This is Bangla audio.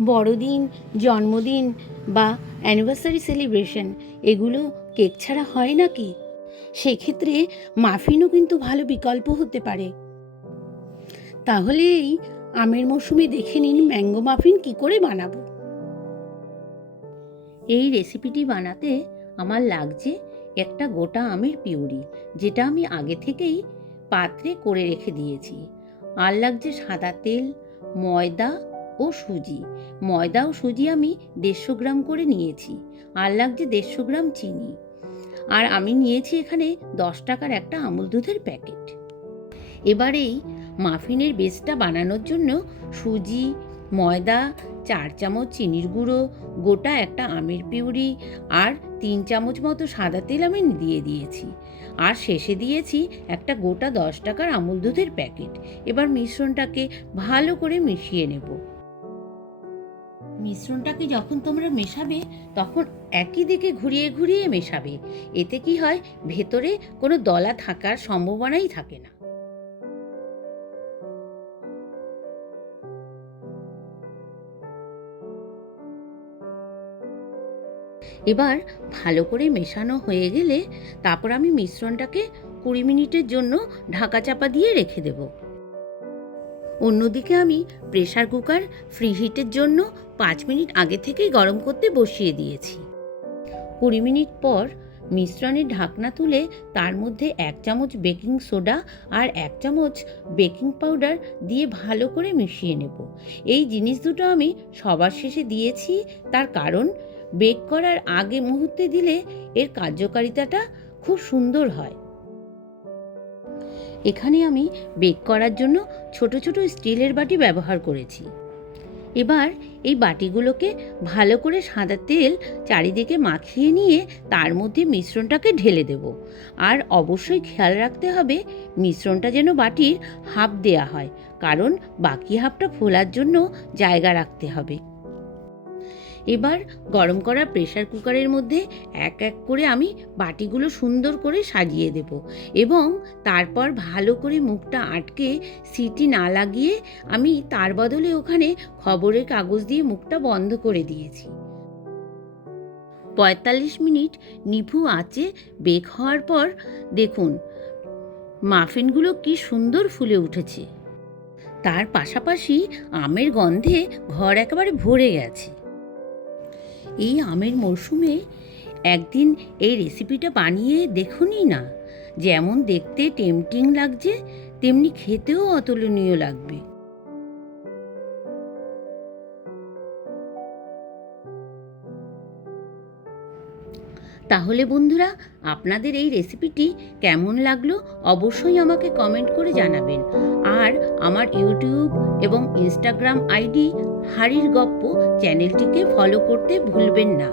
বড়দিন, জন্মদিন বা অ্যানিভার্সারি সেলিব্রেশন এগুলো কেক ছাড়া হয় নাকি? সেক্ষেত্রে মাফিনও কিন্তু ভালো বিকল্প হতে পারে। তাহলে এই আমের মৌসুমে দেখে নিন ম্যাঙ্গো মাফিন কি করে বানাবো। এই রেসিপিটি বানাতে আমার লাগছে একটা গোটা আমের পিউরি, যেটা আমি আগে থেকেই পাত্রে করে রেখে দিয়েছি। আর লাগছে সাদা তেল, ময়দা ও সুজি। ময়দা ও সুজি আমি 150 গ্রাম করে নিয়েছি। আর লাগছে 150 গ্রাম চিনি। আর আমি নিয়েছি এখানে 10 টাকার একটা আমুল দুধের প্যাকেট। এবার এই মাফিনের বেসটা বানানোর জন্য সুজি, ময়দা, 4 চামচ চিনির গুঁড়ো, গোটা একটা আমের পিউরি আর 3 চামচ মতো সাদা তেল আমি দিয়ে দিয়েছি। আর শেষে দিয়েছি একটা গোটা 10 টাকার আমুল দুধের প্যাকেট। এবার মিশ্রণটাকে ভালো করে মিশিয়ে নেব। মিশ্রণটাকে যখন তোমরা মেশাবে তখন একই দিকে ঘুরিয়ে ঘুরিয়ে মেশাবে। এতে কি হয়, ভেতরে কোনো দলা থাকার সম্ভাবনাই থাকে না। এবার ভালো করে মেশানো হয়ে গেলে তারপর আমি মিশ্রণটাকে 20 মিনিটের জন্য ঢাকা চাপা দিয়ে রেখে দেব। অন্যদিকে আমি প্রেসার কুকার ফ্রি হিটের জন্য 5 মিনিট আগে থেকেই গরম করতে বসিয়ে দিয়েছি। 20 মিনিট পর মিশ্রণের ঢাকনা তুলে তার মধ্যে 1 চামচ বেকিং সোডা আর 1 চামচ বেকিং পাউডার দিয়ে ভালো করে মিশিয়ে নেব। এই জিনিস দুটো আমি সবার শেষে দিয়েছি, তার কারণ বেক করার আগে মুহূর্তে দিলে এর কার্যকারিতাটা খুব সুন্দর হয়। এখানে আমি বেক করার জন্য ছোট ছোট স্টিলের বাটি ব্যবহার করেছি। এবার এই বাটিগুলোকে ভালো করে সাদা তেল চারিদিকে মাখিয়ে নিয়ে তার মধ্যে মিশ্রণটাকে ঢেলে দেব। আর অবশ্যই খেয়াল রাখতে হবে মিশ্রণটা যেন বাটির হাফ দেয়া হয়, কারণ বাকি হাফটা ফোলার জন্য জায়গা রাখতে হবে। এবার গরম করা প্রেসার কুকারের মধ্যে এক এক করে আমি বাটিগুলো সুন্দর করে সাজিয়ে দেব এবং তারপর ভালো করে মুখটা আটকে সিটি না লাগিয়ে আমি তার বদলে ওখানে খবরের কাগজ দিয়ে মুখটা বন্ধ করে দিয়েছি। 45 মিনিট নিভু আঁচে বেক হওয়ার পর দেখুন মাফিনগুলো কি সুন্দর ফুলে উঠেছে। তার পাশাপাশি আমের গন্ধে ঘর একেবারে ভরে গেছে। এই আমের মরশুমে একদিন এই রেসিপিটা বানিয়ে দেখুনই না। যেমন দেখতে টেম্পটিং লাগছে, তেমনি খেতেও অতুলনীয় লাগবে। তাহলে বন্ধুরা, আপনাদের এই রেসিপিটি কেমন লাগলো অবশ্যই আমাকে কমেন্ট করে জানাবেন। আর আমার ইউটিউব এবং ইনস্টাগ্রাম আইডি হাড়ির গপ্প চ্যানেলটিকে ফলো করতে ভুলবেন না।